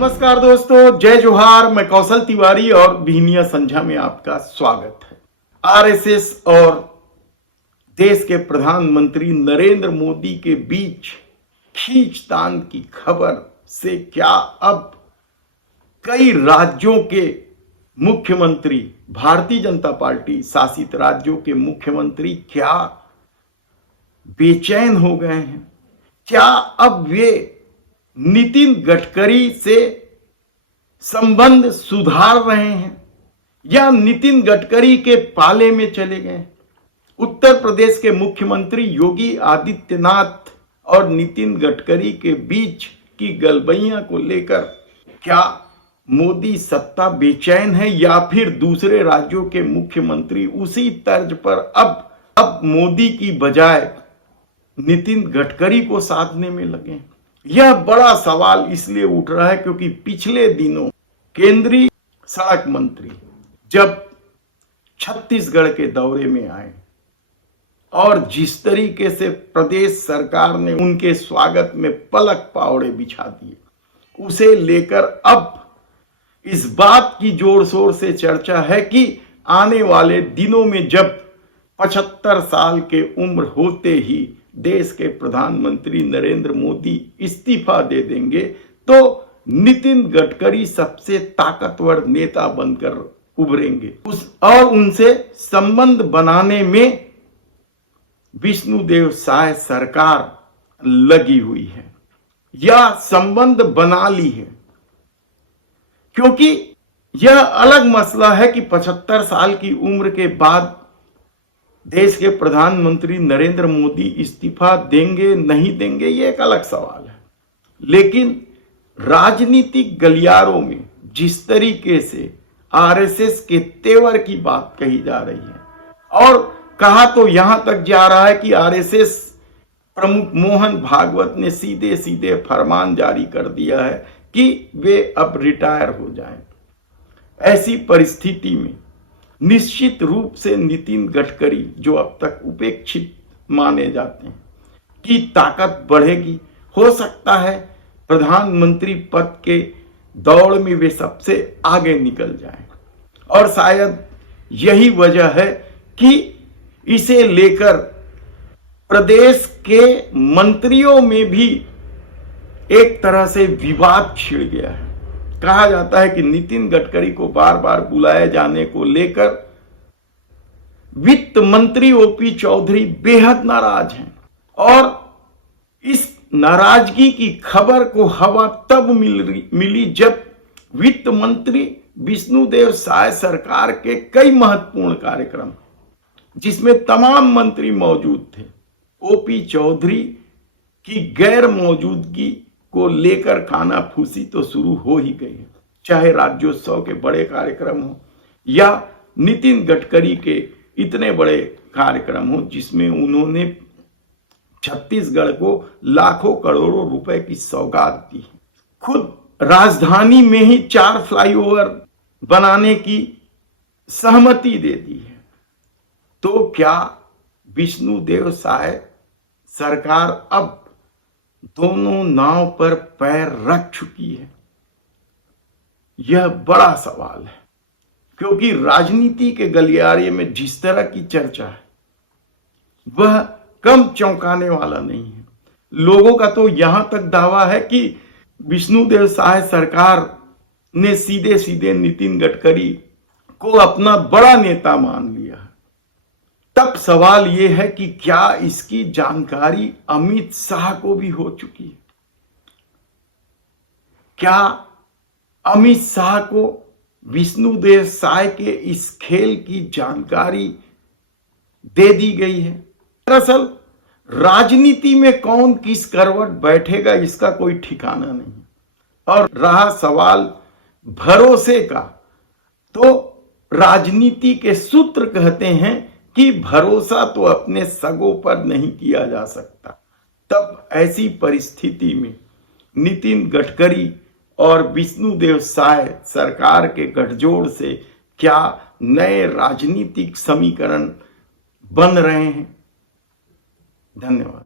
नमस्कार दोस्तों, जय जोहार। मैं कौशल तिवारी और बीनिया संझा में आपका स्वागत है। आरएसएस और देश के प्रधानमंत्री नरेंद्र मोदी के बीच खींचतान की खबर से क्या अब कई राज्यों के मुख्यमंत्री, भारतीय जनता पार्टी शासित राज्यों के मुख्यमंत्री क्या बेचैन हो गए हैं? क्या अब वे नितिन गडकरी से संबंध सुधार रहे हैं या नितिन गडकरी के पाले में चले गए? उत्तर प्रदेश के मुख्यमंत्री योगी आदित्यनाथ और नितिन गडकरी के बीच की गलबैयां को लेकर क्या मोदी सत्ता बेचैन है या फिर दूसरे राज्यों के मुख्यमंत्री उसी तर्ज पर अब मोदी की बजाय नितिन गडकरी को साधने में लगे? यह बड़ा सवाल इसलिए उठ रहा है क्योंकि पिछले दिनों केंद्रीय सड़क मंत्री जब छत्तीसगढ़ के दौरे में आए और जिस तरीके से प्रदेश सरकार ने उनके स्वागत में पलक पावड़े बिछा दिए, उसे लेकर अब इस बात की जोर शोर से चर्चा है कि आने वाले दिनों में जब 75 साल के उम्र होते ही देश के प्रधानमंत्री नरेंद्र मोदी इस्तीफा दे देंगे तो नितिन गडकरी सबसे ताकतवर नेता बनकर उभरेंगे और उनसे संबंध बनाने में विष्णुदेव साय सरकार लगी हुई है या संबंध बना ली है। क्योंकि यह अलग मसला है कि 75 साल की उम्र के बाद देश के प्रधानमंत्री नरेंद्र मोदी इस्तीफा देंगे नहीं देंगे, ये एक अलग सवाल है। लेकिन राजनीतिक गलियारों में जिस तरीके से आरएसएस के तेवर की बात कही जा रही है और कहा तो यहां तक जा रहा है कि आरएसएस प्रमुख मोहन भागवत ने सीधे सीधे फरमान जारी कर दिया है कि वे अब रिटायर हो जाएं। ऐसी परिस्थिति में निश्चित रूप से नितिन गडकरी, जो अब तक उपेक्षित माने जाते हैं, की ताकत बढ़ेगी। हो सकता है प्रधानमंत्री पद के दौड़ में वे सबसे आगे निकल जाएं और शायद यही वजह है कि इसे लेकर प्रदेश के मंत्रियों में भी एक तरह से विवाद छिड़ गया है। कहा जाता है कि नितिन गडकरी को बार बार बुलाए जाने को लेकर वित्त मंत्री ओपी चौधरी बेहद नाराज हैं और इस नाराजगी की खबर को हवा तब मिली जब वित्त मंत्री विष्णुदेव साय सरकार के कई महत्वपूर्ण कार्यक्रम जिसमें तमाम मंत्री मौजूद थे, ओपी चौधरी की गैर मौजूदगी को लेकर खानाफूसी तो शुरू हो ही गई है। चाहे राज्योत्सव के बड़े कार्यक्रम हो या नितिन गडकरी के इतने बड़े कार्यक्रम हो जिसमें उन्होंने छत्तीसगढ़ को लाखों करोड़ों रुपए की सौगात दी। खुद राजधानी में ही 4 फ्लाईओवर बनाने की सहमति दे दी है। तो क्या विष्णुदेव साय सरकार अब दोनों नाव पर पैर रख चुकी है? यह बड़ा सवाल है क्योंकि राजनीति के गलियारे में जिस तरह की चर्चा है वह कम चौंकाने वाला नहीं है। लोगों का तो यहां तक दावा है कि विष्णुदेव साय सरकार ने सीधे सीधे नितिन गडकरी को अपना बड़ा नेता मान लिया है। तब सवाल यह है कि क्या इसकी जानकारी अमित शाह को भी हो चुकी है? क्या अमित शाह को विष्णुदेव साय के इस खेल की जानकारी दे दी गई है? दरअसल राजनीति में कौन किस करवट बैठेगा इसका कोई ठिकाना नहीं। और रहा सवाल भरोसे का, तो राजनीति के सूत्र कहते हैं कि भरोसा तो अपने सगों पर नहीं किया जा सकता। तब ऐसी परिस्थिति में नितिन गडकरी और विष्णुदेव साय सरकार के गठजोड़ से क्या नए राजनीतिक समीकरण बन रहे हैं? धन्यवाद।